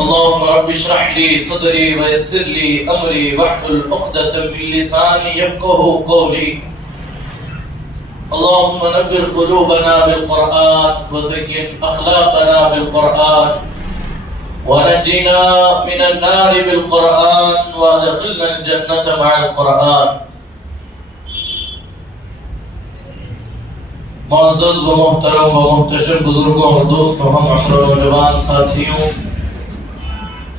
اللهم رب اشرح لي صدري ويسر لي امري واحلل عقدة من لساني يفقهوا قولي. اللهم نبر قلوبنا بالقرآن وزين اخلاقنا بالقرآن ونجنا من النار بالقرآن وادخلنا الجنة مع القرآن. معزز و محترم و محتشم بزرگوں اور دوستوں، ہم عمر و نوجوان ساتھیوں،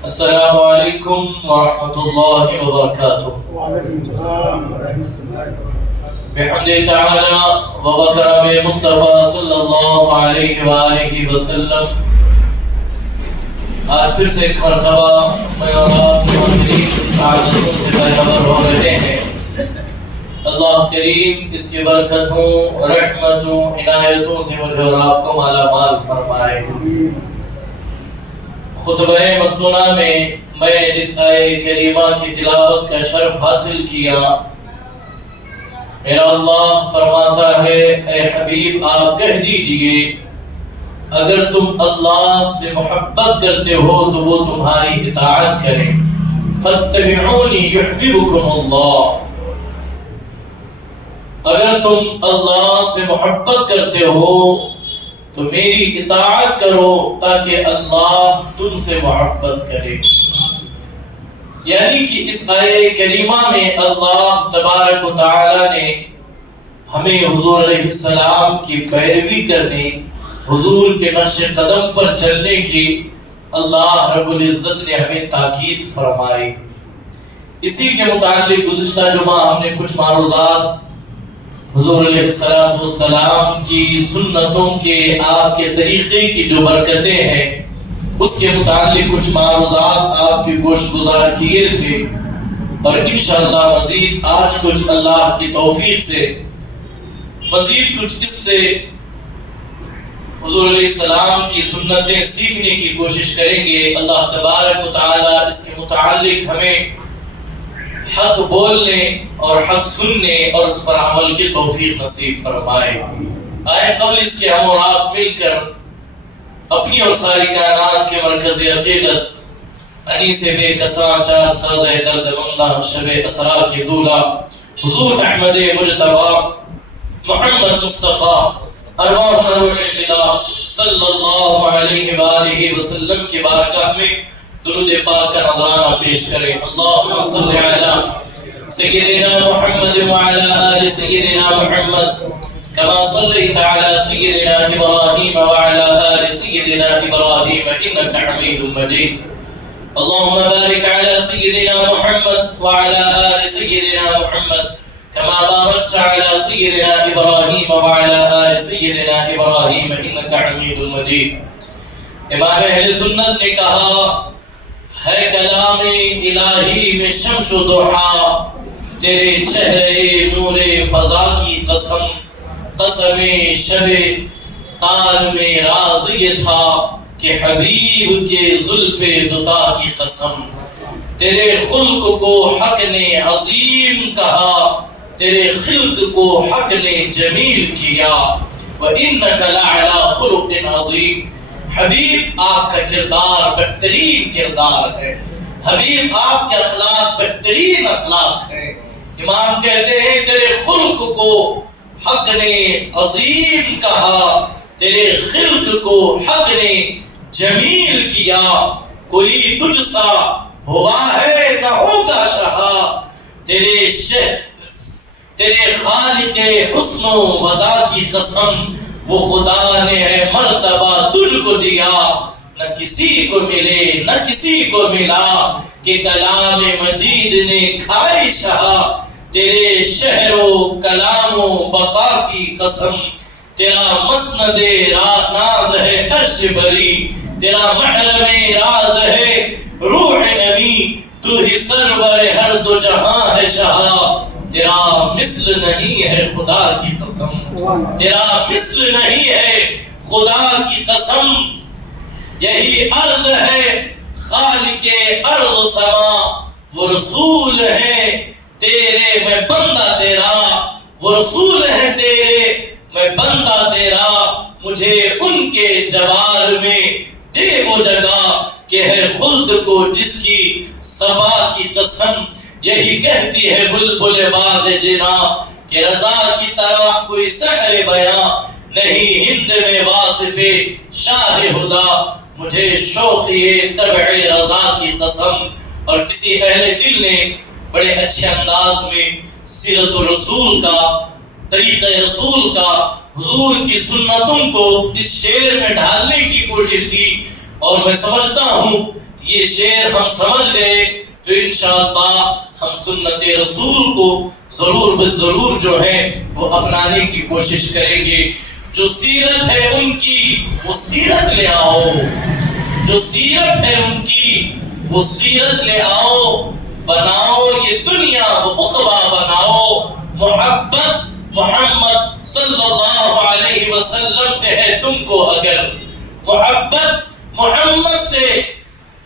السلام علیکم ورحمۃ اللہ وبرکاتہ. بحمد تعالی و بکرم مصطفیٰ صلی اللہ علیہ وآلہ وسلم آج پھر سے ایک مرتبہ میں اور آپ تمام سعادتوں سے باخبر ہو رہے ہیں. اللہ کریم اس کی برکتوں، رحمتوں، عنایتوں سے مجھے اور آپ کو مالا مال فرمائے. خطبہ مسنونہ میں نے جس آیے کریمہ کی تلاوت کا شرف حاصل کیا، میرا اللہ فرماتا ہے اے حبیب آپ کہہ دیجئے اگر تم اللہ سے محبت کرتے ہو تو وہ تمہاری اطاعت کریں. فاتبعونی یحببکم اللہ. اگر تم اللہ سے محبت کرتے ہو تو میری اطاعت کرو تاکہ اللہ تم سے محبت کرے. یعنی کہ اس آیے کریمہ میں اللہ تبارک و تعالی نے ہمیں حضور علیہ السلام کی پیروی کرنے، حضور کے نقش قدم پر چلنے کی اللہ رب العزت نے ہمیں تاکید فرمائی. اسی کے متعلق گزشتہ جمعہ ہم نے کچھ معروضات حضور علیہ السلام کی سنتوں کے، آپ کے طریقے کی جو برکتیں ہیں اس کے متعلق کچھ معروضات آپ کی گوش گزار کیے تھے، اور انشاءاللہ مزید آج کچھ اللہ کی توفیق سے مزید کچھ اس سے حضور علیہ السلام کی سنتیں سیکھنے کی کوشش کریں گے. اللہ تبارک و تعالی اس کے متعلق ہمیں حق بولنے اور حق سننے اور اس پر عمل کی توفیق نصیب فرمائے. آئے قبل اس کے ہم اور آپ مل کر اپنی اور ساری کائنات کے مرکز عقیدت انیس بے کساں چار ساز درد مندہ شب اسرا کے دولہ حضور احمد مجتبی محمد مصطفیٰ ارواح روح الہدیٰ صلی اللہ علیہ وآلہ وسلم کی بارگاہ میں درود پاک کا نذرانہ پیش کریں. اللہم صلی علی سیدنا محمد وعلی آل سیدنا محمد کما صلیت علی سیدنا ابراہیم وعلی آل سیدنا ابراہیم انکا حمید مجید. اللہم بارک علی سیدنا محمد وعلی آل سیدنا محمد کما بارکت علی سیدنا ابراہیم وعلی آل سیدنا ابراہیم انکا حمید مجید. امام اہل سنت نے کہا ہے کلام الہی میں شمس و ضحیٰ، تیرے چہرے نور فضا کی قسم، قسم شب تار میں راز یہ تھا کہ حبیب کے زلف دوتا کی قسم. تیرے خلق کو حق نے عظیم کہا، تیرے خلق کو حق نے جمیل کیا. وَإِنَّكَ لَعَلَىٰ خُلُقٍ عَظِيمٍ. حبیب آپ کا کردار بہترین کردار ہے، حبیب آپ کے اخلاق بہترین اخلاق ہیں. امام کہتے ہیں تیرے خلق کو حق نے عظیم کہا، تیرے خلق کو حق نے جمیل کیا. کوئی تجھ سا ہوا ہے نہ ہوگا شہا، تیرے خالق حسن و ودا کی قسم. وہ خدا نے ہے مرتبہ تجھ کو دیا، نہ کسی کو ملے نہ کسی کو ملا کہ کلام مجید نے کھائی شہا. تیرے شہر و کلام و بقا کی قسم. تیرا مسند ناز ہے عرش بری، تیرا محرم راز ہے روح نبی. تو ہی سرور ہر دو جہاں ہے شہا، تیرا مثل نہیں ہے خدا کی قسم. تیرا مثل نہیں ہے خدا کی قسم. یہی عرض ہے خالق ارض و سما، وہ رسول ہے تیرے میں بندہ تیرا. وہ رسول ہے تیرے میں بندہ تیرا. مجھے ان کے جوار میں دے وہ جگہ کہ ہے خلد کو جس کی صفا کی قسم، یہی کہتی ہے بلبل باغ جنا کہ رضا کی طرح کوئی سحر بیاں نہیں ہند میں واصف شاہ ہدا، مجھے شوق یہ طبع رضا کی قسم۔ اور کسی اہل دل نے بڑے اچھے انداز میں سیرت الرسول کا، طریقہ رسول کا، حضور کی سنتوں کو اس شعر میں ڈھالنے کی کوشش کی، اور میں سمجھتا ہوں یہ شعر ہم سمجھ گئے تو انشاءاللہ ہم سنت رسول کو ضرور بالضرور جو ہے وہ اپنانے کی کوشش کریں گے۔ جو سیرت ہے ان کی وہ سیرت لے آؤ، جو سیرت ہے ان کی وہ سیرت لے آؤ، بناؤ یہ دنیا وہ عقبہ بناؤ، محبت محمد صلی اللہ علیہ وسلم سے ہے تم کو اگر، محبت محمد سے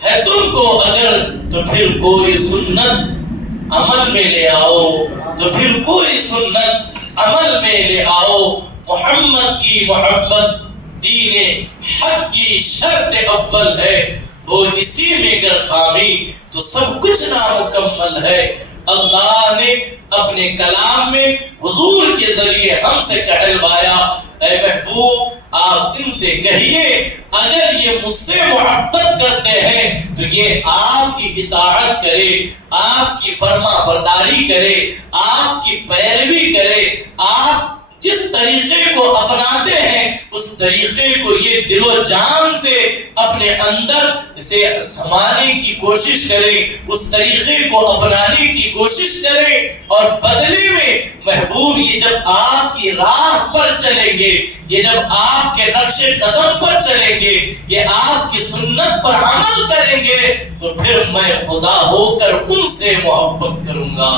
ہے تم کو اگر، تو پھر کوئی سنت عمل میں لے آؤ، تو پھر کوئی سنت عمل میں لے آؤ۔ محمد کی محبت دین حق کی شرط اول ہے، وہ اسی میں گر خامی تو سب کچھ نامکمل ہے۔ اللہ نے اپنے کلام میں حضور کے ذریعے ہم سے کہلوایا، اے محبوب آپ ان سے کہیے اگر یہ مجھ سے محبت کرتے ہیں تو یہ آپ کی اطاعت کرے، آپ کی فرما برداری کرے، آپ کی پیروی کرے، آپ جس طریقے کو اپناتے ہیں اس طریقے کو یہ دل و جان سے اپنے اندر اسے سمانے کی کوشش کریں، اس طریقے کو اپنانے کی کوشش کریں، اور بدلے میں محبوب یہ جب آپ کی راہ پر چلیں گے، یہ جب آپ کے نقش قدم پر چلیں گے، یہ آپ کی سنت پر عمل کریں گے، تو پھر میں خدا ہو کر ان سے محبت کروں گا،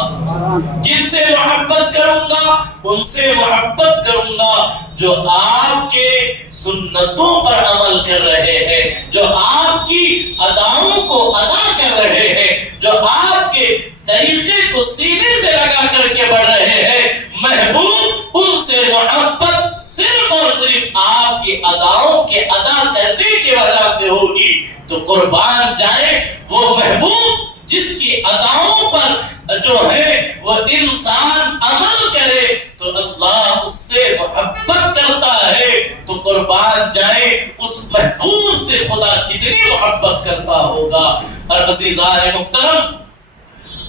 جن سے محبت کروں گا ان سے محبت کروں گا جو آپ کے سنتوں پر عمل کر رہے ہیں، جو آپ کی اداؤں کو ادا کر رہے ہیں، جو آپ کے طریقے کو سینے سے لگا کر کے بڑھ رہے ہیں۔ محبوب ان سے محبت صرف اور صرف آپ کی اداؤں کے ادا کرنے کی وجہ سے ہوگی، تو قربان جائیں وہ محبوب جس کی اداؤں پر جو ہے وہ انسان عمل کرے تو اللہ اس سے محبت کرتا ہے، تو قربان جائیں اس محبوب سے خدا کتنی محبت کرتا ہوگا۔ اور عزیزان محترم،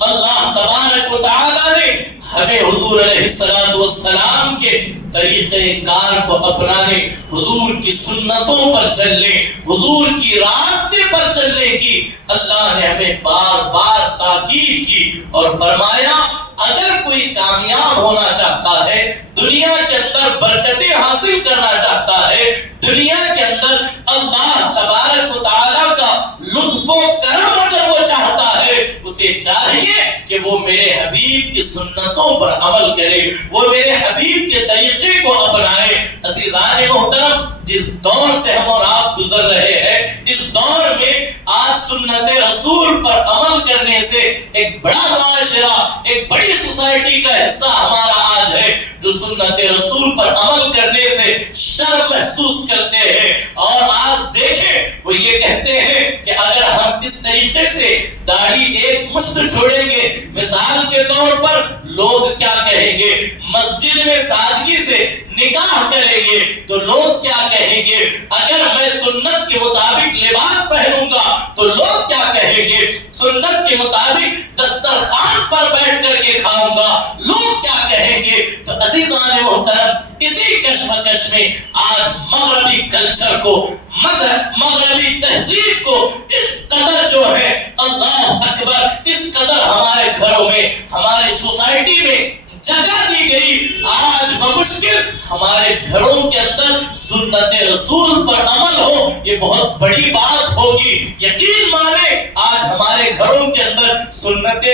اللہ تبارک و تعالی نے ہمیں حضور علیہ السلام کے طریقہ کار کو اپنانے، حضور کی سنتوں پر چلنے، حضور کی راستے پر چلنے کی اللہ نے ہمیں بار بار تاکید کی اور فرمایا اگر کوئی کامیاب ہونا چاہتا ہے، دنیا کے اندر برکتیں حاصل کرنا چاہتا ہے، دنیا کے اندر اللہ تبارک و تعالی کا لطف و کرم اگر وہ چاہتا ہے، اسے چاہیے کہ وہ میرے حبیب کی سنتوں پر عمل کرے، وہ میرے حبیب کے طریقے کو اپنائے۔ عزیزان محترم، جس دور سے ہم اور آپ گزر رہے ہیں، اس دور میں آج سنت رسول پر عمل کرنے سے ایک بڑا معاشرہ، ایک بڑی سوسائٹی کا حصہ ہمارا آج ہے جو سنت رسول پر عمل کرنے سے شرم محسوس کرتے ہیں، اور آج دیکھیں وہ یہ کہتے ہیں کہ اگر ہم اس طریقے سے داڑھی ایک مشت چھوڑیں گے، مثال کے طور پر لوگ کیا کہیں گے، مسجد میں سادگی سے نکاح کریں گے تو لوگ کیا کہیں گے، اگر میں سنت کے مطابق لباس پہنوں گا تو لوگ کیا کہیں گے، سنت کے مطابق دسترخوان پر بیٹھ کر کے کھاؤں گا لوگ کیا کہیں گے۔ تو عزیزان محترم، اسی کشمکش میں آج مغربی کلچر کو، مغربی تہذیب کو اس قدر جو ہے اللہ اکبر، اس قدر ہمارے گھروں میں، ہماری سوسائٹی میں جگہ دی گئی، آج بمشکل ہمارے گھروں کے اندر سنت رسول پر عمل ہو، یہ بہت بڑی بات ہوگی۔ یقین مانے آج ہمارے گھروں کے اندر سنت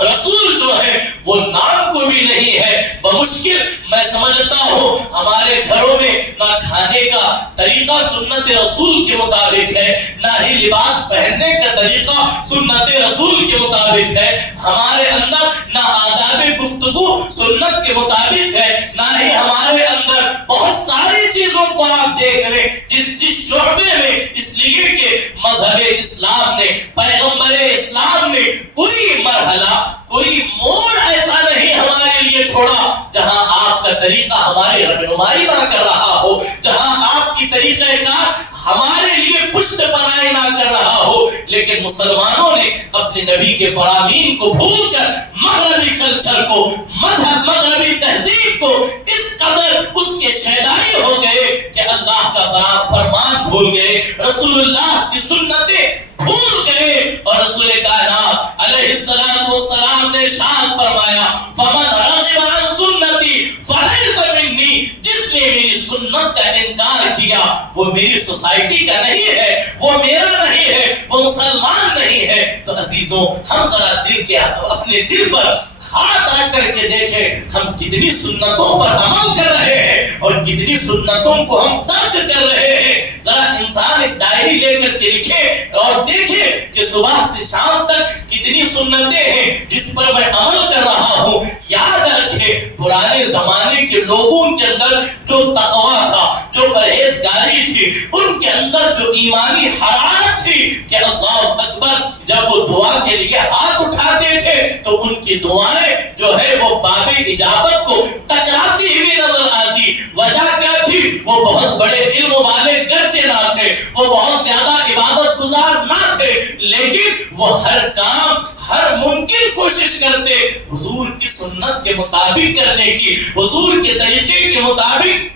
رسول جو ہے وہ نام کو بھی نہیں ہے، بمشکل میں سمجھتا ہوں ہمارے گھروں میں نہ کھانے کا طریقہ سنت رسول کے مطابق ہے، نہ ہی لباس پہننے کا طریقہ سنت رسول کے مطابق ہے، ہمارے اندر نہ آداب گفتگو سنت کے مطابق ہے، نہ ہی ہمارے اندر بہت ساری چیزوں کو آپ دیکھ لیں جس شعبے میں، اس لیے کہ مذہب اسلام نے، پیغمبر اسلام نے کوئی مرحلہ، کوئی موڑ ایسا نہیں ہمارے لیے چھوڑا جہاں آپ کا طریقہ ہماری رہنمائی نہ کر رہا ہو، جہاں آپ کی طریقہ کار ہمارے لیے پشت پناہی نہ کر رہا ہو۔ لیکن مسلمانوں نے اپنے نبی کے فرامین کو بھول کر مغربی کلچر کو، مذہب، مغربی تہذیب کو اس قدر اس کے شیدائی ہو گئے کہ اللہ کا فرمان بھول گئے، رسول اللہ کی سنتیں بھول گئے۔ اور رسول کائنات علیہ السلام نے ارشاد فرمایا فمن رغب عن سنتی فلیس منی، جس نے میری سنت کا انکار کیا وہ میری سوسائٹی کا نہیں ہے، وہ میرا نہیں ہے، وہ مسلمان نہیں ہے۔ تو عزیزوں، ہم ذرا دل کے اپنے دل پر ہاتھ رکھ کر کے دیکھیں ہم کتنی سنتوں پر عمل کر رہے ہیں اور کتنی سنتوں کو ہم ترک کر رہے ہیں۔ ذرا انسان ایک ڈائری لے کر کے لکھے اور دیکھے کہ صبح سے شام تک کتنی سنتیں ہیں جس پر میں عمل کر رہا ہوں۔ یاد رکھے پرانے زمانے کے لوگوں کے اندر جو تقوی تھا، جو پرہیزگاری تھی، ان کے اندر جو ایمانی حرارت تھی کہ اللہ اکبر، جب وہ دعا کے لیے ہاتھ اٹھاتے تھے تو ان کی دعائیں جو ہے وہ باب اجابت کو ٹکراتی ہوئی نظر آتی۔ وجہ کیا تھی؟ وہ بہت بڑے علم والے گرچہ نہ تھے، وہ بہت زیادہ عبادت گزار نہ تھے، لیکن وہ ہر کام، ہر ممکن کوشش کرتے حضور کی سنت کے مطابق کرنے کی، حضور کے طریقے کے مطابق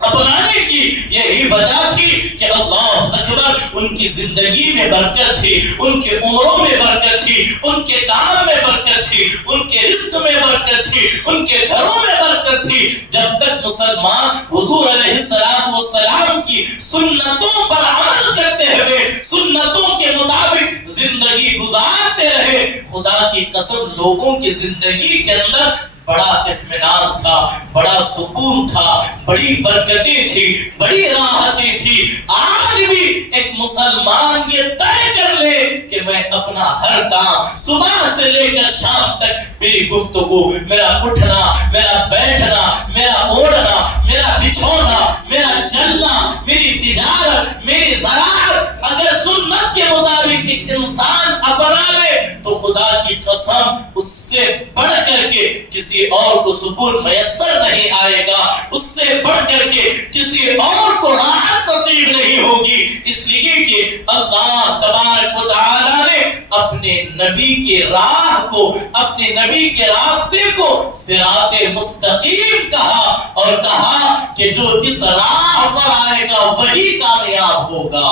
اپنانے کی۔ یہی وجہ تھی کہ اللہ اکبر ان کی زندگی میں برکت تھی، ان کے عمروں میں برکت تھی، ان کے کام میں برکت تھی، ان کے رزق میں برکت تھی، ان کے گھروں میں برکت تھی۔ جب تک مسلمان حضور علیہ السلام کی سنتوں پر عمل کرتے ہوئے سنتوں کے مطابق زندگی گزارتے رہے، خدا کی قسم لوگوں کی زندگی کے اندر بڑا اطمینان تھا، بڑا سکون تھا، بڑی برکتیں تھی، بڑی راحتیں تھی۔ آج بھی ایک مسلمان یہ طے کر لے کہ میں اپنا ہر کام صبح سے لے کر شام تک، میری گفتگو، میرا اٹھنا، میرا بیٹھنا، میرا اوڑھنا، میرا بچھونا، میرا چلنا، میری تجارت، میری زراعت اگر سنت کے مطابق ایک انسان اپنا لے تو خدا کی قسم اس سے بڑھ کر کے کسی اور کو سکون میسر نہیں آئے گا، اس سے بڑھ کر کے کسی اور کو راحت نصیب نہیں ہوگی۔ اس لیے کہ اللہ تبارک و تعالی نے اپنے نبی کے راہ کو، اپنے نبی کے راستے کو صراط مستقیم کہا اور کہا کہ جو اس راہ پر آئے گا وہی کامیاب ہوگا،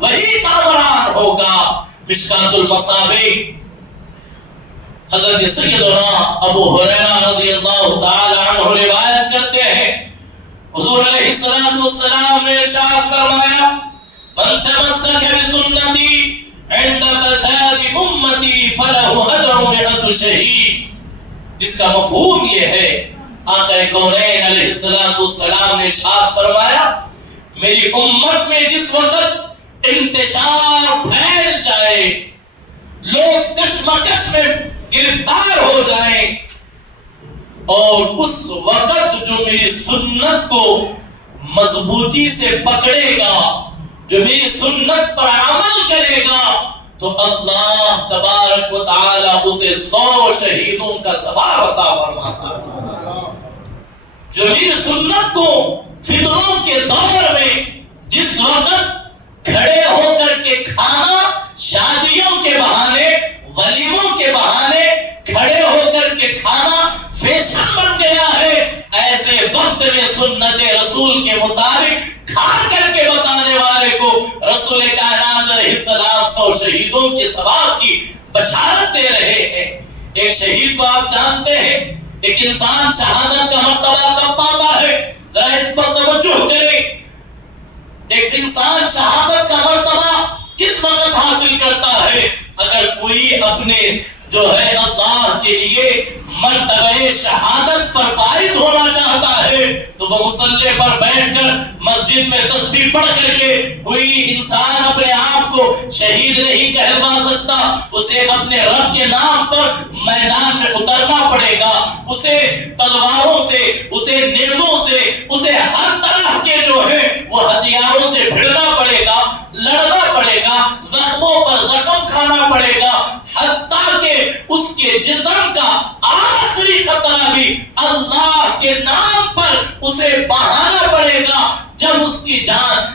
وہی کامران ہوگا۔ مشکات المصابیح حضرت سیدنا ابو ہریرہ رضی اللہ تعالی عنہ روایت کرتے ہیں، حضور علیہ السلام نے ارشاد فرمایا من تمسک بسنتی عند فساد امتی فلہ اجر 100 شہید، جس کا مفہوم یہ ہے آقا کونین علیہ السلام نے ارشاد فرمایا میری امت میں جس وقت انتشار پھیل جائے، لوگ کشمکش میں گرفتار ہو جائیں، اور اس وقت جو میری سنت کو مضبوطی سے پکڑے گا، جو میری سنت پر عمل کرے گا، تو اللہ تبارک و تعالی اسے 100 شہیدوں کا ثواب عطا فرماتا ہے۔ جو میری سنت کو فتنوں کے دور میں جس وقت کھڑے ہو کر کے کھانا، شادیوں کے بہانے، ولیموں کے بہانے کھڑے ہو کر کے کھانا فیشن بن گیا ہے، ایسے وقت میں سنت رسول کے مطابق کھا کر کے بتانے والے کو رسول کائنات علیہ السلام 100 شہیدوں کے ثواب کی بشارت دے رہے ہیں۔ ایک شہید کو آپ جانتے ہیں، ایک انسان شہادت کا مرتبہ کب پاتا ہے؟ ذرا اس پر توجہ کریں۔ ایک انسان شہادت کا مرتبہ کس وقت حاصل کرتا ہے؟ اگر کوئی اپنے جو ہے اللہ کے لیے مرتبہ شہادت پر فائز ہونا چاہتا ہے تو وہ مصلی پر بیٹھ کر مسجد میں تسبیح پڑھ کر کے، کوئی انسان اپنے آپ کو شہید نہیں کہلوا سکتا، اسے اپنے رب کے نام پر میدان میں اترنا پڑے گا، اسے تلواروں سے، اسے نیزوں سے، اسے ہر طرح کے جو ہے وہ ہتھیاروں سے بھڑنا پڑے گا، لڑنا پڑے گا، کرنا پڑے گا، حتیٰ کہ اس کے جسم کا آخری خطرہ بھی اللہ کے نام پر اسے بہانا پڑے گا۔ جب اس کی جان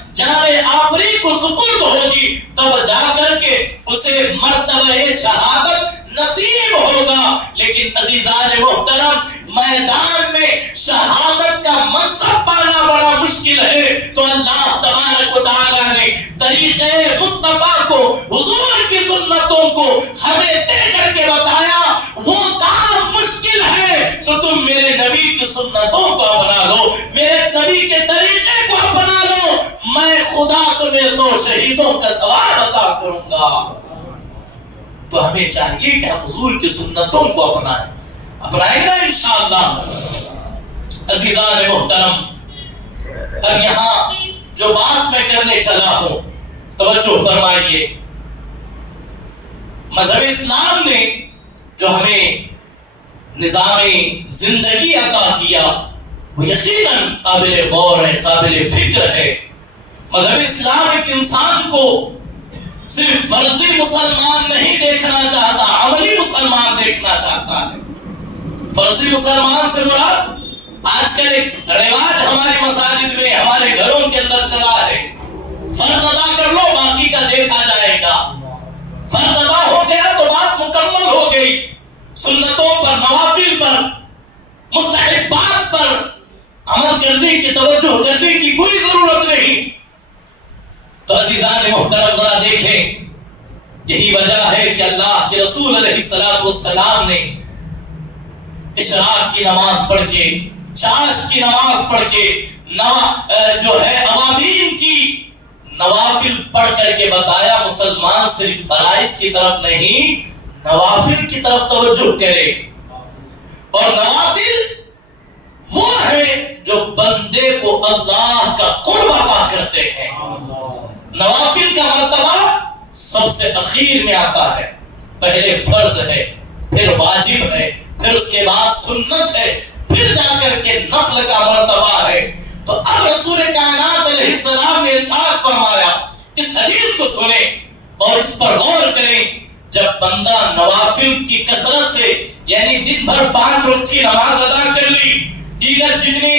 آخری کو سپرد ہوگی تب جا کر کے اسے مرتبہ شہادت نصیب ہوگا۔ لیکن عزیزان محترم، میدان میں شہادت کا منصب پانا بڑا مشکل ہے، تو اللہ تبارک و تعالیٰ نے طریقے مصطفیٰ کو، حضور کی سنتوں کو ہمیں دے کر کے بتایا وہ کام مشکل ہے تو تم میرے نبی کی سنتوں کو اپنا لو، میرے نبی کے طریقے کو اپنا لو، میں خدا تمہیں 100 شہیدوں کا ثواب عطا کروں گا۔ تو ہمیں چاہیے کہ ہم حضور کی سنتوں کو اپنائیں گا انشاءاللہ۔ عزیزان محترم، اب یہاں جو بات میں کرنے چلا ہوں توجہ فرمائیے، مذہب اسلام نے جو ہمیں نظام زندگی عطا کیا وہ یقیناً قابل غور ہے، قابل فکر ہے۔ مذہب اسلام ایک انسان کو صرف فرضی مسلمان نہیں دیکھنا چاہتا، عملی مسلمان دیکھنا چاہتا ہے۔ فرضی مسلمان سے مراد آج کل ایک رواج ہماری مساجد میں، ہمارے گھروں کے اندر چلا ہے، فرض ادا کر لو باقی کا دیکھا جائے گا۔ فرض ادا ہو گیا تو بات مکمل ہو گئی، سنتوں پر، نوافل پر، مستحبات پر عمل کرنے کی، توجہ کرنے کی کوئی ضرورت نہیں۔ تو عزیزان محترم ذرا دیکھیں، یہی وجہ ہے کہ اللہ کے رسول علیہ السلام نے اشراق کی نماز پڑھ کے، چاش کی نماز پڑھ کے، جو ہے اوابین کی نوافل پڑھ کر کے بتایا مسلمان صرف فرائض کی طرف نہیں نوافل کی طرف توجہ کرے۔ اور نوافل وہ ہے جو بندے کو اللہ کا قرب عطا کرتے ہیں۔ نوافل کا مرتبہ سب سے اخیر میں آتا ہے، پہلے فرض ہے، پھر واجب ہے، پھر اس کے بعد سنت ہے، پھر جا کر کے نفل کا مرتبہ ہے۔ تو اب رسول کائنات علیہ السلام نے ارشاد فرمایا، اس حدیث کو سنیں اور اس پر غور کریں، جب بندہ نوافل کی کثرت سے، یعنی دن بھر 5 وقت کی نماز ادا کر لی، دیگر جتنے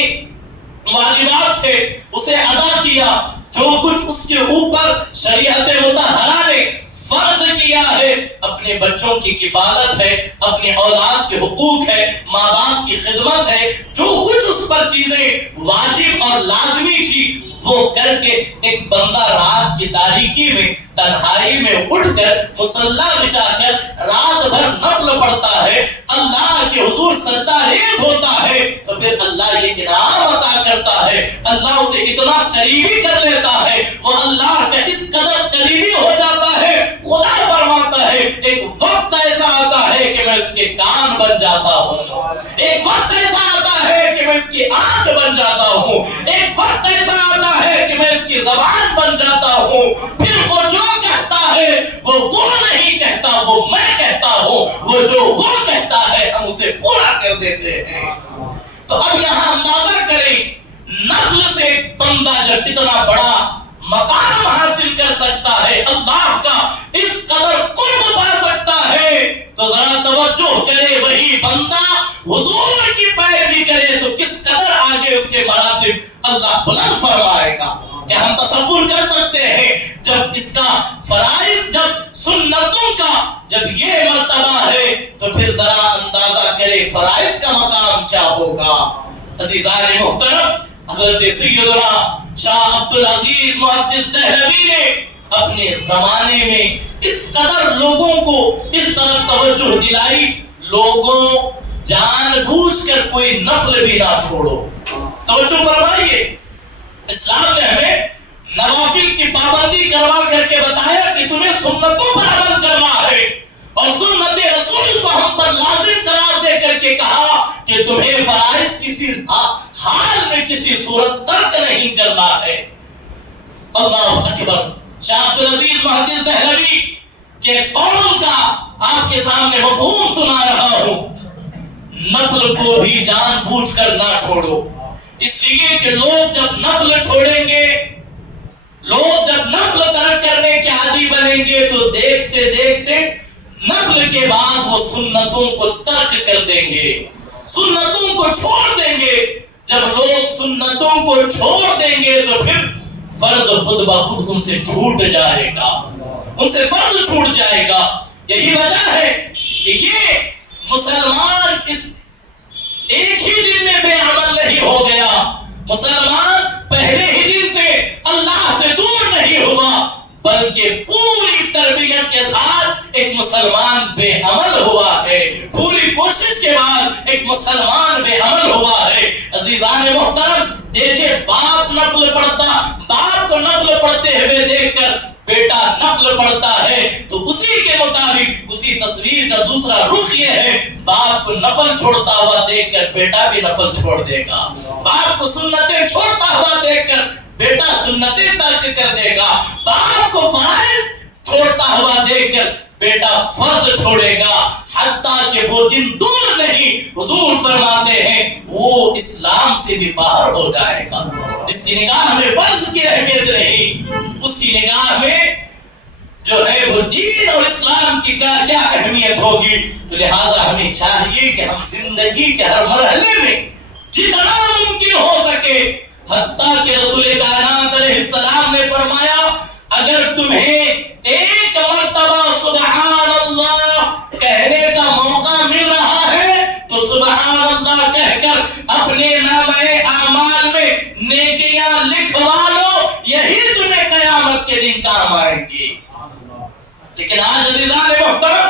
واجبات تھے اسے ادا کیا، جو کچھ اس کے اوپر شریعت مطہرہ نے فرض کیا ہے، اپنے بچوں کی کفالت ہے، اپنے اولاد کے حقوق ہے، ماں باپ کی خدمت ہے، جو کچھ اس پر چیزیں واجب اور لازمی تھی وہ کر کے ایک بندہ رات کی تاریکی میں، تنہائی میں اٹھ کر مصلی بچا کر رات بھر نفل پڑھتا ہے، اللہ کے حضور سجدہ ریز ہوتا ہے، تو پھر اللہ یہ انعام عطا کرتا ہے، اللہ اسے اتنا قریبی کر لیتا ہے، وہ اللہ کا اس قدر قریبی ہو جاتا ہے، خدا فرماتا ہے ایک وقت ایسا آتا ہے کہ میں اس کے کان بن جاتا ہوں، ایک وقت ایسا آتا ہے کہ میں اس کی آنکھ بن جاتا ہوں، ایک وقت ایسا آتا ہے کہ میں اس کی زبان بن جاتا ہوں، پھر وہ جو کہتا ہے وہ نہیں کہتا، وہ میں کہتا ہوں، وہ جو وہ کہتا ہے ہم اسے پورا کر دیتے ہیں۔ تو اب یہاں اندازہ کریں، نفل سے ایک بندہ جب اتنا بڑا مقام حاصل کر سکتا ہے، اللہ کا اس قدر قرب پا سکتا ہے، تو ذرا توجہ کرے وہی بندہ حضور کی پیروی کرے تو کس قدر آگے اس کے مراتب اللہ بلند فرمائے گا۔ کہ ہم تصور کر سکتے ہیں جب اس کا فرائض، جب سنتوں کا جب یہ مرتبہ ہے تو پھر ذرا اندازہ کرے فرائض کا مقام کیا ہوگا۔ عزیزان محترم، حضرت سیدنا شاہ عبدالعزیز محدث دہلوی نے اپنے زمانے میں اس قدر لوگوں کو اس طرح توجہ دلائی، لوگوں جان بوجھ کر کوئی نفل بھی نہ چھوڑو۔ توجہ فرمائیے، اسلام نے ہمیں نوافل کی پابندی کروا کر کے بتایا کہ تمہیں سنتوں پر عمل کرنا ہے، اور سنت رسول کو ہم پر لازم قرار دے کر کے کہا کہ تمہیں فرائض کسی حال میں کسی صورت ترک نہیں کرنا ہے۔ اللہ اکبر۔ شاہ عبدالعزیز محدث دہلوی کے قول کا آپ کے سامنے مفہوم سنا رہا ہوں، نفل کو بھی جان بوجھ کر نہ چھوڑو، اس لیے کہ لوگ جب نفل چھوڑیں گے لوگ جب نفل ترک کرنے کے عادی بنیں گے تو دیکھتے دیکھتے نفل کے بعد وہ سنتوں کو ترک کر دیں گے، سنتوں کو چھوڑ دیں گے۔ جب لوگ سنتوں کو چھوڑ دیں گے تو پھر فرض خود بخود ان سے چھوٹ جائے گا، ان سے فرض چھوٹ جائے گا۔ یہی وجہ ہے کہ یہ مسلمان اس ایک ہی دن میں بے عمل نہیں ہو گیا، مسلمان پہلے ہی دن سے اللہ سے دور نہیں ہوا، بلکہ پوری تربیت کے ساتھ ایک مسلمان بے عمل ہوا ہے، پوری کوشش کے بعد ایک مسلمان بے عمل ہوا ہے۔ عزیزان محترم، دیکھیں باپ نفل پڑھتا، باپ کو نفل پڑھتے ہوئے دیکھ کر بیٹا نفل پڑھتا ہے تو اسی کے مطابق اسی تصویر کا دوسرا رخ یہ ہے، باپ کو نفل چھوڑتا ہوا دیکھ کر بیٹا بھی نفل چھوڑ دے گا، باپ کو سنتیں چھوڑتا ہوا دیکھ کر بیٹا سنتیں ترک کر دے گا، باپ کو فرائض چھوڑتا ہوا دیکھ کر بیٹا فرض چھوڑے گا، حتیٰ کہ وہ دن دور نہیں، حضور فرماتے ہیں وہ اسلام سے بھی باہر ہو جائے گا۔ جس کی نگاہ میں فرض کی اہمیت نہیں، اس کی نگاہ میں جو ہے وہ دین اور اسلام کی کیا اہمیت ہوگی۔ تو لہٰذا ہمیں چاہیے کہ ہم زندگی کے ہر مرحلے میں جتنا ممکن ہو سکے، حتیٰ کہ رسول کائنات علیہ السلام نے فرمایا اگر تمہیں ایک مرتبہ سبحان اللہ کہنے کا موقع مل رہا ہے تو سبحان اللہ کہہ کر اپنے نامۂ اعمال میں نیکیاں لکھوا لو، یہی تمہیں قیامت کے دن کام آئیں گی۔ لیکن آج عزیزان محترم،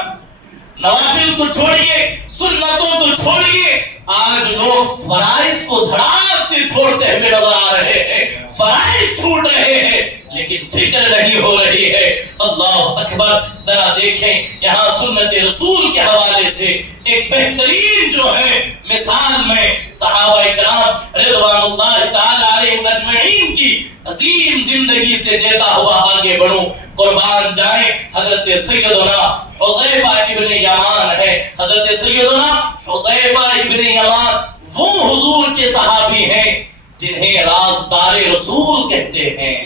نوافل تو چھوڑیے، سنتوں تو چھوڑیے، آج لوگ فرائض کو دھڑام سے چھوڑتے ہوئے نظر آ رہے ہیں، فرائض چھوٹ رہے ہیں لیکن فکر نہیں ہو رہی ہے۔ اللہ اکبر، ذرا دیکھیں یہاں سنت رسول کے حوالے سے ایک بہترین جو ہے مثال میں صحابہ کرام رضوان اللہ تعالی علیہم اجمعین کی عظیم زندگی سے دیتا ہوا آگے بڑھوں۔ قربان جائیں، حضرت سیدنا حذیفہ ابن یمان ہے، حضرت سیدنا حذیفہ ابن یمان وہ حضور کے صحابی ہیں جنہیں رازدار رسول کہتے ہیں،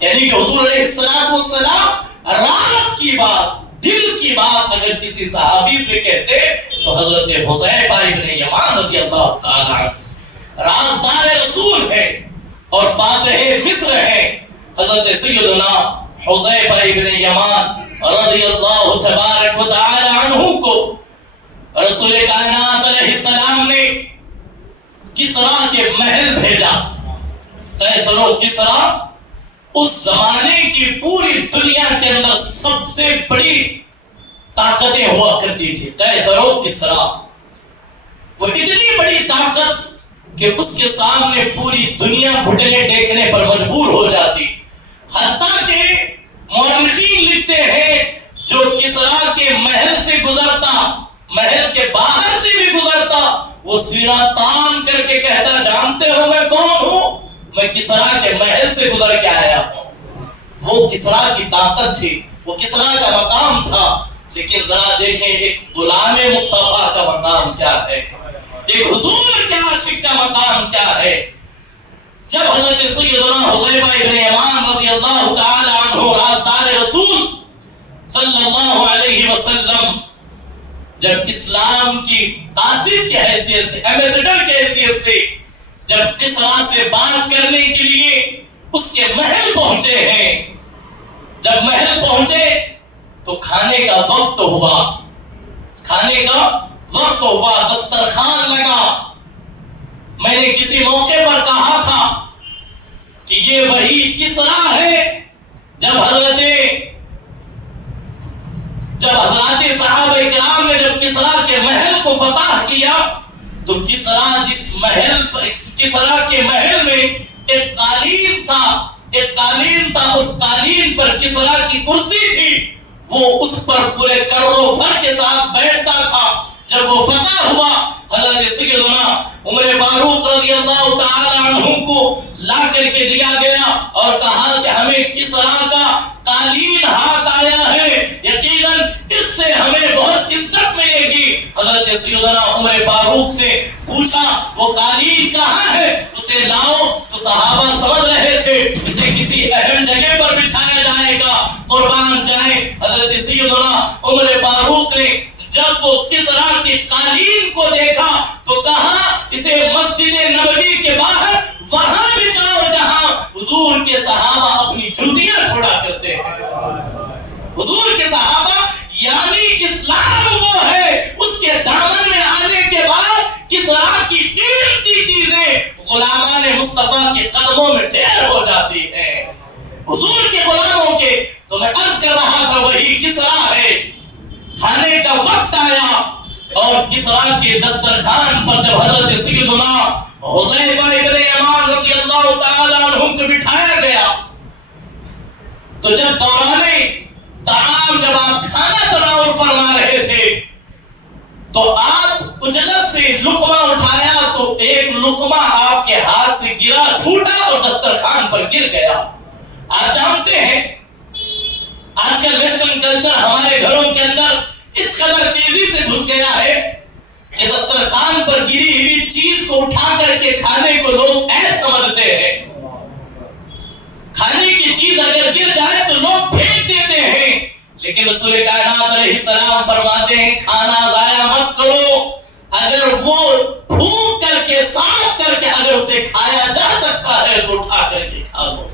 یعنی کہ حضور علیہ السلام راز کی بات، دل کی بات اگر کسی صحابی سے کہتے تو حضرت حذیفہ ابن یمان رضی اللہ تعالی عنہ رازدار رسول ہے اور فاتح مصر ہے۔ حضرت سیدنا حذیفہ ابن یمان رضی اللہ تبارک و تعالی عنہ کو رسول کائنات علیہ السلام نے کسرا کے محل بھیجا۔ قیصر و کسرا اس زمانے کی پوری دنیا کے اندر سب سے بڑی طاقتیں ہوا کرتی تھی۔ قیصر و کسرا وہ اتنی بڑی طاقت کہ اس کے سامنے پوری دنیا گھٹنے ٹیکنے پر مجبور ہو جاتی، حتیٰ کہ مورخین لکھتے ہیں جو کسرا کے محل سے گزرتا، محل کے باہر سے بھی گزرتا، وہ سینہ تان کر کے کہتا جانتے ہو میں کون ہوں؟ میں کسرا کے محل سے گزر کے آیا ہوں۔ وہ کسرا کی طاقت تھی، وہ کسرا کا مقام تھا۔ لیکن ذرا دیکھیں ایک غلام مصطفیٰ کا مقام کیا ہے، ایک حضور کے عاشق کا مقام کیا ہے۔ جب حضرت سیدنا حذیفہ ابن یمان رضی اللہ تعالی عنہ رازدار رسول صلی اللہ علیہ وسلم جب اسلام کی قاصد کی حیثیت سے، ایمبیسڈر کی حیثیت سے جب کسرا سے بات کرنے کے لیے اس کے محل پہنچے ہیں، جب محل پہنچے تو کھانے کا وقت ہوا، کھانے کا وقت ہوا، دسترخوان لگا۔ میں نے کسی موقع پر کہا تھا کہ یہ وہی کسرا ہے جب حضرات صحابہ کرام نے جب کسرا کے محل کو فتح کیا تو کسرا کے محل میں ایک قالین تھا، اس قالین پر کسرا کی کرسی تھی، وہ اس پر پورے کر و فر کے ساتھ بیٹھتا تھا۔ جب وہ فتح ہوا حضرت سیدنا عمر فاروق رضی اللہ تعالی عنہ کو لا کر کے دیا گیا اور کہا کہ ہمیں کسرا کا قالین ہاتھ آیا ہے، یقیناً اس سے ہمیں بہت عزت ملے گی۔ حضرت سیدنا عمر فاروق سے پوچھا وہ قالین کہاں ہے؟ اسے اسے لاؤ تو صحابہ سمجھ رہے تھے اسے کسی اہم جگہ پر بچھایا جائے گا، قربان جائیں۔ حضرت سیدنا عمر فاروق نے جب وہ کسرا کی قالین کو دیکھا تو کہا اسے مسجد نبوی کے باہر وہاں بچھاؤ جہاں حضور کے صحابہ اپنی جوتیاں چھوڑا کرتے ہیں۔ حضور کے صحابہ یعنی اسلام وہ ہے، اس کے دامن میں آنے کے بعد کسرا کی قیمتی چیزیں غلامان مصطفیٰ کے قدموں میں ڈھیر ہو جاتی ہیں، حضور کے غلاموں کے۔ تو میں عرض کر رہا تھا وہی کسرا ہے۔ کھانے کا وقت آیا اور کسرا کے دسترخوان پر جب حضرت سیدنا حذیفہ ابن یمان رضی اللہ تعالیٰ عنہ کو بٹھایا گیا تو جب دوران طعام جب آپ کھانا تناول فرما رہے تھے تو آپ اجلت سے لقمہ اٹھایا تو ایک لقمہ آپ کے ہاتھ سے گرا، چھوٹا اور دسترخوان پر گر گیا۔ آپ جانتے ہیں آج کل ویسٹرن کلچر ہمارے گھروں کے اندر اس قدر تیزی سے گھس گیا ہے کہ دسترخوان پر گری ہوئی چیز کو اٹھا کر کے کھانے کو لوگ عیب سمجھتے ہیں۔ کھانے کی چیز اگر گر جائے تو لوگ پھینک دیتے ہیں، لیکن رسول کائنات علیہ السلام فرماتے ہیں کھانا ضائع مت کرو، اگر وہ پھونک کر کے صاف کر کے اگر اسے کھایا جا سکتا ہے تو اٹھا کر کے کھا لو۔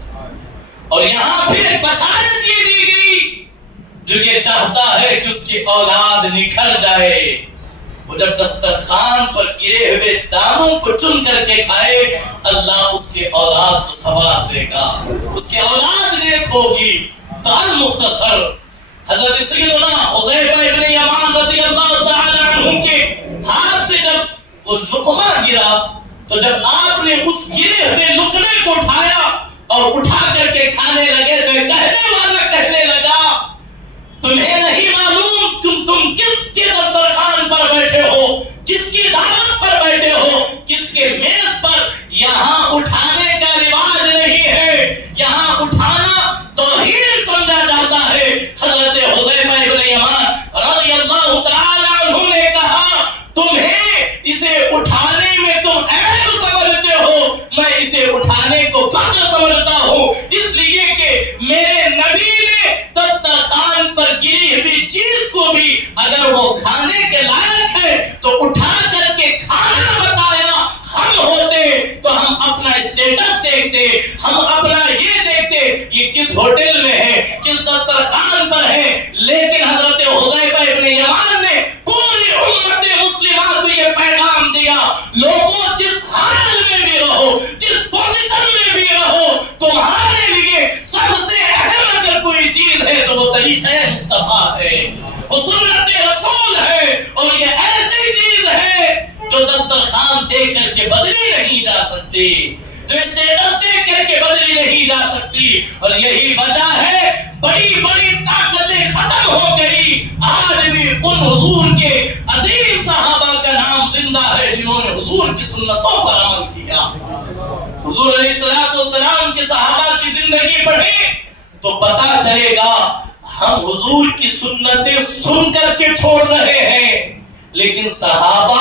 اور یہاں پھر ایک بشارت یہ دی گئی جو یہ چاہتا ہے کہ اس کی اولاد نکھر جائے، وہ جب دسترخوان پر گرے ہوئے دانوں کو چن کر کے کھائے اللہ اس کی اولاد کو ثواب دے گا، اس کی اولاد نیک ہوگی۔ تو المختصر حضرت سیدنا حذیفہ ابن یمان رضی اللہ تعالی عنہ کے ہاتھ سے جب وہ لقمہ گرا تو جب آپ نے اس گرے ہوئے لقمے کو اٹھایا اور اٹھا کر کے کھانے لگے تو کہنے والا کہنے لگا تمہیں نہیں معلوم تم کس کے دسترخوان پر بیٹھے ہو، کس کی دعوت پر بیٹھے ہو، کس کے میز پر۔ یہاں اٹھانے کا رواج نہیں ہے، یہاں اٹھانا توہین سمجھا جاتا ہے۔ حضرت حذیفہ ابن یمان رضی اللہ تعالی عنہ نے کہا تمہیں اسے اٹھانے میں تم عیب سمجھتے ہو، میں اسے اٹھانے کو فخر سمجھتا ہوں، اس لیے کہ میرے نبی نے دسترخوان پر گری ہوئی چیز کو بھی اگر وہ کھانے کے لائق ہے تو اٹھا کر کے کھانا بتایا۔ ہم ہوتے تو ہم اپنا اسٹیٹس دیکھتے، ہم اپنا یہ دیکھتے یہ کس ہوٹل میں ہے، کس دسترخوان پر ہے، لیکن حضرت حذیفہ ابن یمان نے پوری امت مسلمہ کو یہ پیغام دیا لوگوں جس حال میں بھی رہو، جس پوزیشن میں بھی رہو، تمہارے لیے سب سے اہم اگر کوئی چیز ہے تو وہ طریقہ مصطفیٰ ہے، وہ سنت رسول ہے، اور یہ ایسی چیز ہے جو دسترخوان دے کر کے بدلی نہیں جا سکتی، جو اسٹیٹس دے کر کے بدلی نہیں جا سکتی۔ اور یہی وجہ ہے بڑی بڑی طاقتیں ختم ہو گئی، آج بھی ان حضور کے عظیم صحابہ کا نام زندہ ہے جنہوں نے حضور کی سنتوں پر عمل کیا۔ حضور علیہ السلام کے صحابہ کی زندگی پڑھیں تو پتہ چلے گا ہم حضور کی سنتیں سن کر کے چھوڑ رہے ہیں، لیکن صحابہ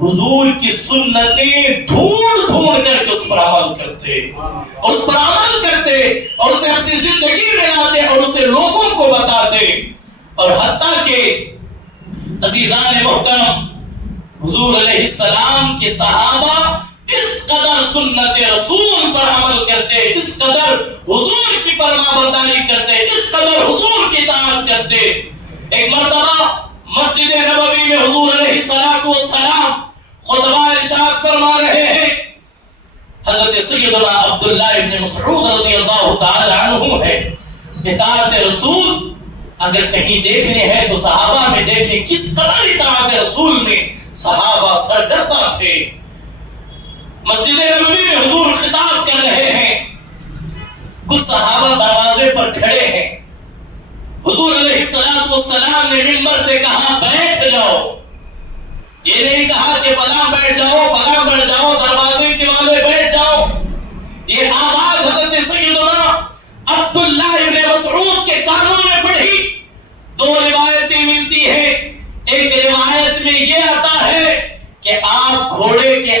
حضور کی سنتیں ڈھونڈ کر کے اس پر عمل کرتے اور اس پر عمل کرتے اور اسے اپنی زندگی میں لاتے اور اسے لوگوں کو بتاتے۔ اور حتیٰ کہ عزیزان محترم حضور علیہ السلام کے صحابہ اس قدر سنت رسول پر عمل کرتے، اس قدر حضور کی فرمانبرداری کرتے، اس قدر حضور کی اطاعت کرتے۔ ایک مرتبہ مسجد نبوی میں حضور علیہ السلام خطبہ ارشاد فرما رہے ہیں، حضرت سیدنا عبداللہ ابن مسعود رضی اللہ تعالی عنہ ہے۔ اطاعت رسول اگر کہیں دیکھنے ہیں تو صحابہ میں دیکھیں کس قدر اطاعت رسول میں صحابہ سرگردہ تھے۔ مسجد نبوی میں حضور خطاب کر رہے ہیں، کچھ صحابہ دروازے پر کھڑے ہیں، حضور علیہ السلام نے منبر سے کہا بیٹھ جاؤ، یہ نہیں کہا کہ فلاں بیٹھ جاؤ دروازے کے والے بیٹھ جاؤ۔ یہ آواز حضرت سیدنا عبداللہ ابن مسعود کے کانوں میں پڑی۔ دو روایتیں ملتی ہیں، ایک روایت میں یہ آتا ہے کہ آپ گھوڑے کے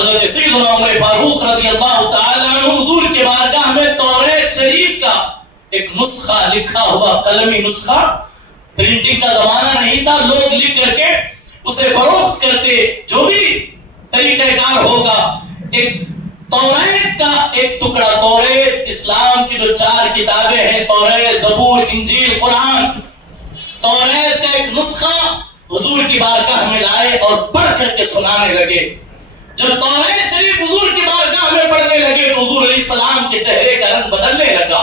حضرت سیدنا عمر فاروق رضی اللہ تعالی عنہ حضور کے بارگاہ میں توریت شریف کا ایک نسخہ لکھا ہوا قلمی نسخہ، پرنٹنگ کا زمانہ نہیں تھا، لوگ لکھ کر کے اسے فروخت کرتے، جو بھی طریقہ کار ہوگا، ایک توریت کا ایک ٹکڑا، توریت اسلام کی جو 4 کتابیں ہیں، توریت، زبور، انجیل، قرآن، توریت کا ایک نسخہ حضور کی بارگاہ میں لائے اور پڑھ کر کے سنانے لگے۔ جب توریت شریف حضور کی بارگاہ میں پڑھنے لگے تو حضور علیہ السلام کے چہرے کا رنگ بدلنے لگا۔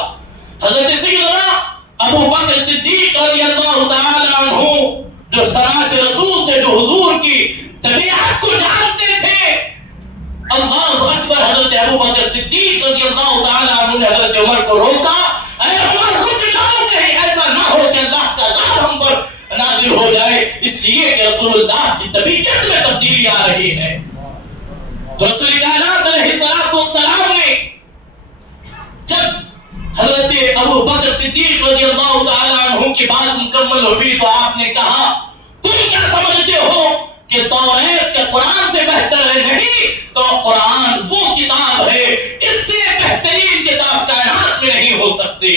حضرت سیدنا ابو بکر صدیق رضی اللہ تعالی عنہ جو سراش رسول تھے، جو حضور کی طبیعت کو جانتے تھے، اللہ اکبر، حضرت ابو بکر صدیق رضی اللہ تعالی عنہ نے حضرت عمر کو روکا، اے عمر رک جاؤ، کہیں ایسا نہ ہو کہ اللہ کا عذاب ہم پر نازل ہو جائے، اس لیے کہ رسول اللہ کی طبیعت میں تبدیلی آ رہی ہے۔ تو رسول کائنات علیہ السلام نے جب حضرت ابو بکر صدیق رضی اللہ تعالی عنہ کی بات مکمل ہوئی تو آپ نے کہا، تم کیا سمجھتے ہو کہ توریت کے قرآن سے بہتر ہے؟ نہیں، تو قرآن وہ کتاب ہے، اس سے بہترین کتاب کائنات میں نہیں ہو سکتی۔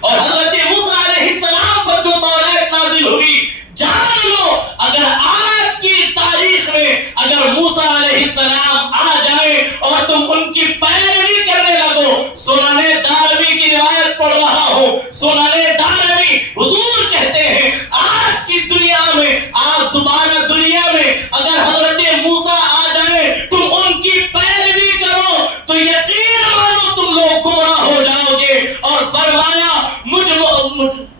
اور حضرت موسیٰ علیہ السلام پر جو توریت نازل ہوئی، جان لو اگر آج کی تاریخ میں اگر موسیٰ علیہ السلام آ جائیں اور تم ان کی پیروی کرنے لگو، سنن دارمی کی روایت پڑھ رہا ہوں، سنن دارمی، حضور کہتے ہیں آج کی دنیا میں، آپ دوبارہ دنیا میں اگر حضرت موسیٰ آ جائیں تم ان کی پیروی کرو تو یقین مانو تم لوگ گمراہ ہو جاؤ گے۔ اور فرمایا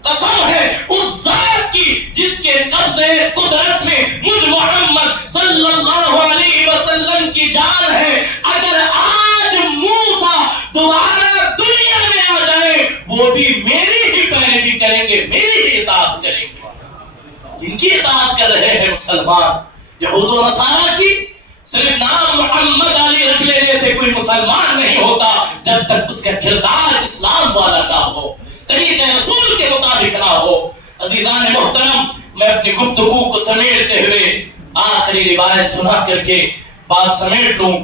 قسم ہے اس ذات کی جس کے قبضے قدرت میں مجھ محمد صلی اللہ علیہ وسلم کی جان ہے، اگر آج موسیٰ دوبارہ دنیا میں آ جائے وہ بھی میری ہی پیروی کریں گے، میری ہی اطاعت کریں گے۔ جن کی اطاعت کر رہے ہیں مسلمان، یہود و نصارہ کی، صرف نام محمد علی رکھ لینے سے کوئی مسلمان نہیں ہوتا جب تک اس کا کردار اسلام والا نہ ہو، طریقہ رسول کے مطابق نہ ہو۔ عزیزان محترم، میں اپنی گفتگو کو سمیٹتے ہوئے آخری روایت سنا کر کے بات سمیٹ لوں۔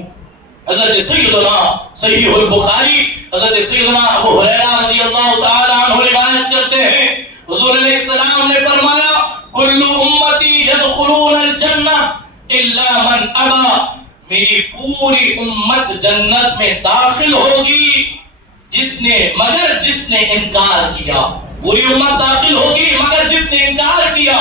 حضرت سیدنا صحیح البخاری، حضرت سیدنا ابو ہریرہ رضی اللہ تعالی عنہ روایت کرتے ہیں، حضور علیہ السلام نے فرمایا، کل امتی یدخلون الجنہ الا من ابا، میری پوری امت جنت میں داخل ہوگی مگر جس نے انکار کیا۔ پوری امت داخل ہوگی مگر جس نے انکار کیا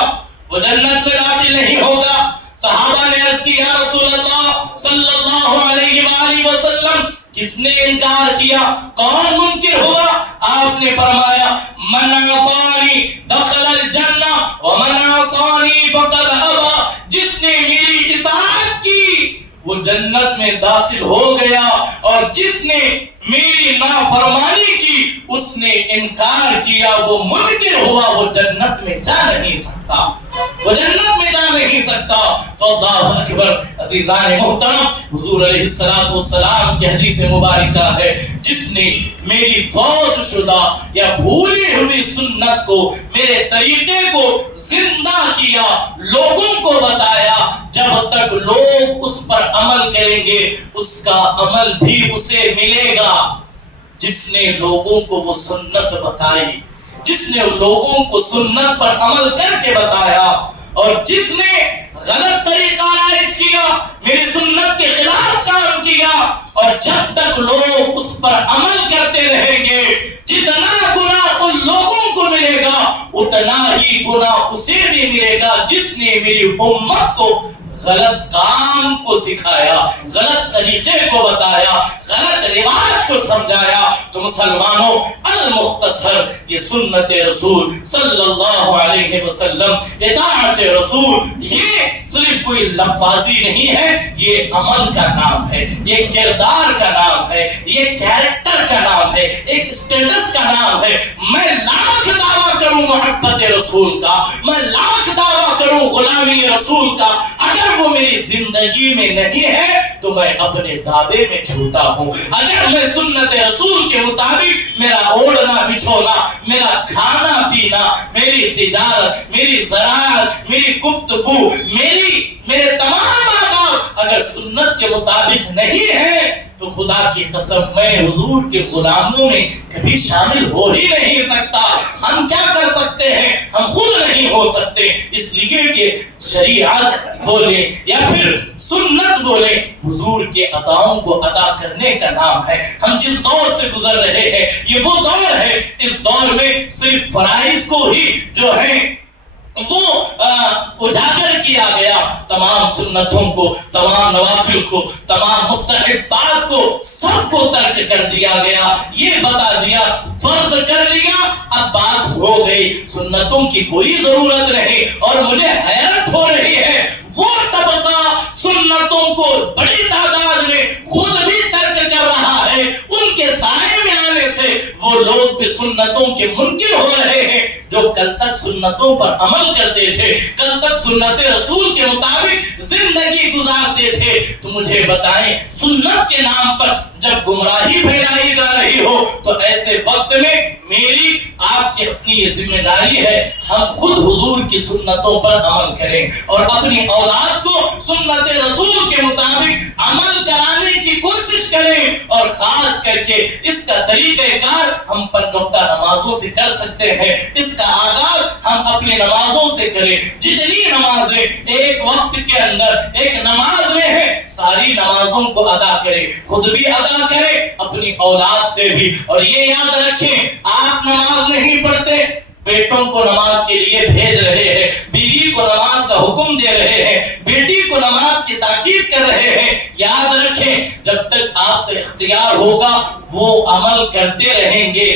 وہ جنت میں داخل نہیں ہوگا۔ صحابہ نے عرض کی، یا رسول اللہ صلی اللہ علیہ وآلہ وسلم، کس نے انکار کیا؟ کون منکر ہوا؟ آپ نے فرمایا، من اطاعنی دخل الجنہ ومن عصانی فقد ابى، جس نے میری اطاعت کی وہ جنت میں داخل ہو گیا، اور جس نے میری نافرمانی کی اس نے انکار کیا، وہ منکر ہوا، وہ جنت میں جا نہیں سکتا، وہ جنت میں جا نہیں سکتا۔ تو اللہ اکبر، عزیزان محترم، حضور علیہ السلام کی حدیث مبارکہ ہے، جس نے میری فوت شدہ یا بھولی ہوئی سنت کو، میرے طریقے کو زندہ کیا، لوگوں کو بتایا، جب تک لوگ اس پر عمل کریں گے اس کا عمل بھی اسے ملے گا۔ جس نے لوگوں کو وہ سنت بتائی، جس نے لوگوں کو سنت پر عمل کر کے بتایا، اور جس نے غلط طریقہ رائج کیا، میری سنت کے خلاف کام کیا، اور جب تک لوگ اس پر عمل کرتے رہیں گے، جتنا گناہ ان لوگوں کو ملے گا اتنا ہی گناہ اسے بھی ملے گا جس نے میری امت کو غلط کام کو سکھایا، غلط طریقے کو بتایا، غلط رواج کو سمجھایا۔ تو مسلمانوں، المختصر، یہ سنت رسول صلی اللہ علیہ وسلم، اطاعت رسول، یہ صرف کوئی لفظی نہیں ہے، یہ عمل کا نام ہے، یہ کردار کا نام ہے، یہ کیریکٹر کا نام ہے، ایک اسٹیٹس کا نام ہے۔ میں لاکھ دعویٰ کروں محبت رسول کا، میں لاکھ دعویٰ کروں غلامی رسول کا، اگر وہ میری زندگی میں نہیں ہے تو میں اپنے دعوے میں جھوٹا ہوں۔ اگر میں سنت رسول کے مطابق میرا اوڑھنا بچھونا، میرا کھانا پینا، میری تجارت، میری زراعت، میری گفتگو، میرے تمام آداب اگر سنت کے مطابق نہیں ہے تو خدا کی قسم میں حضور کے غلاموں میں کبھی شامل ہو ہی نہیں سکتا۔ ہم کیا کر سکتے ہیں؟ ہم خود نہیں ہو سکتے، اس لیے کہ شریعت بولے یا پھر سنت بولے، حضور کے عطاؤں کو ادا کرنے کا نام ہے۔ ہم جس دور سے گزر رہے ہیں یہ وہ دور ہے، اس دور میں صرف فرائض کو ہی جو ہے وہ اجاگر کیا گیا، تمام سنتوں کو، تمام نوافل کو، تمام مستحبات کو، سب کو ترک کر دیا گیا۔ یہ بتا دیا فرض کر لیا، اب بات ہو گئی، سنتوں کی کوئی ضرورت نہیں۔ اور مجھے حیرت ہو رہی ہے وہ طبقہ سنتوں کو بڑی تعداد میں خود بھی ترک کر رہا ہے، ان کے سائے میں آنے سے وہ لوگ بھی سنتوں کے منکر ہو رہے ہیں جو کل تک سنتوں پر عمل کرتے تھے، کل تک سنت رسول کے مطابق زندگی گزارتے تھے۔ تو مجھے بتائیں، سنت کے نام پر جب گمراہی پھیلائی جا رہی ہو تو ایسے وقت میں میری آپ کی اپنی یہ ذمہ داری ہے، ہم خود حضور کی سنتوں پر عمل کریں اور اپنی اولاد کو سنت رسول کے مطابق عمل کرانے کی کوشش کریں، اور خاص کر کے اس کا طریقہ کار ہم 5 وقتہ نمازوں سے کر سکتے ہیں۔ اس کا آغاز ہم اپنی نمازوں سے کریں، جتنی نمازیں ایک وقت کے اندر ایک نماز میں ہے ساری نمازوں کو ادا کریں، خود بھی ادا کریں، اپنی اولاد سے بھی۔ اور یہ یاد رکھیں، آپ نماز نہیں پڑھتے، بیٹوں کو نماز کے لیے بھیج رہے ہیں، بیوی کو نماز کا حکم دے رہے ہیں، بیٹی کو نماز کی تاکید کر رہے ہیں۔ یاد رکھیں، جب تک آپ کا اختیار ہوگا وہ عمل کرتے رہیں گے،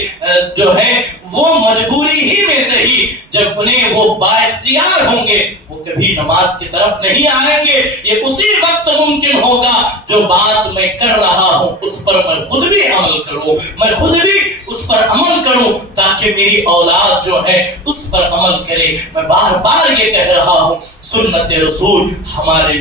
جو ہے وہ مجبوری ہی میں سے ہی جب انہیں وہ با اختیار ہوں گے وہ کبھی نماز کی طرف نہیں آئیں گے۔ یہ اسی وقت ممکن ہوگا جو بات میں کر رہا ہوں اس پر میں خود بھی عمل کروں، میں خود بھی اس پر عمل کروں تاکہ میری اولاد جو ہے اس پر عمل کرے۔ میں بار بار یہ کہہ رہا ہوں، سنت رسول ہمارے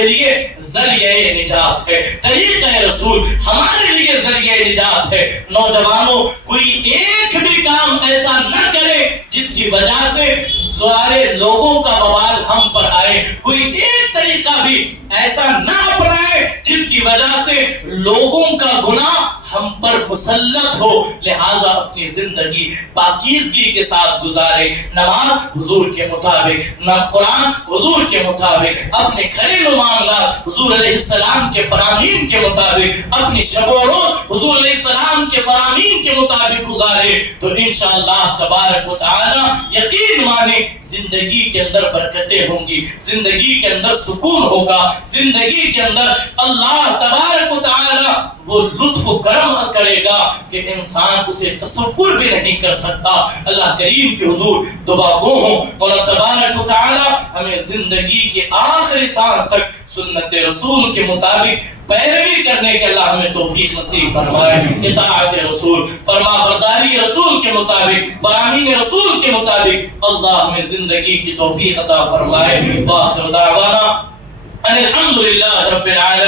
لیے ذریعہ نجات ہے، طریقہ رسول ہمارے لیے ذریعہ نجات ہے۔ نوجوانوں، کوئی ایک بھی کام ایسا نہ کرے جس کی وجہ سے سارے لوگوں کا وبال ہم پر آئے، کوئی ایک طریقہ بھی ایسا نہ اپنائے جس کی وجہ سے لوگوں کا گناہ ہم پر مسلط ہو۔ لہٰذا اپنی زندگی پاکیزگی کے ساتھ گزارے، نماز حضور کے مطابق، قرآن حضور کے مطابق، اپنے گھریلو معاملات حضور علیہ السلام کے فرامین کے مطابق، اپنی شب و روز حضور علیہ السلام کے فرامین کے مطابق گزارے تو انشاءاللہ تبارک و تعالی یقین مانے زندگی کے اندر برکتیں ہوں گی، زندگی کے اندر سکون ہوگا، زندگی کے اندر اللہ تبارک و تعالی وہ لطف و کرم کرے گا کہ انسان اسے تصور بھی نہیں کر سکتا۔ اللہ کریم کے حضور دعا گو ہوں، مولا تبارک و تعالی ہمیں زندگی کے آخری سانس تک سنت رسول کے مطابق پیروی کرنے کے اللہ ہمیں توفیق نصیب فرمائے، اطاعت رسول، فرما برداری رسول کے مطابق، فرامین رسول کے مطابق اللہ ہمیں زندگی کی توفیق عطا فرمائے۔ وآخر دعوانا ان الحمد للہ رب العالمین۔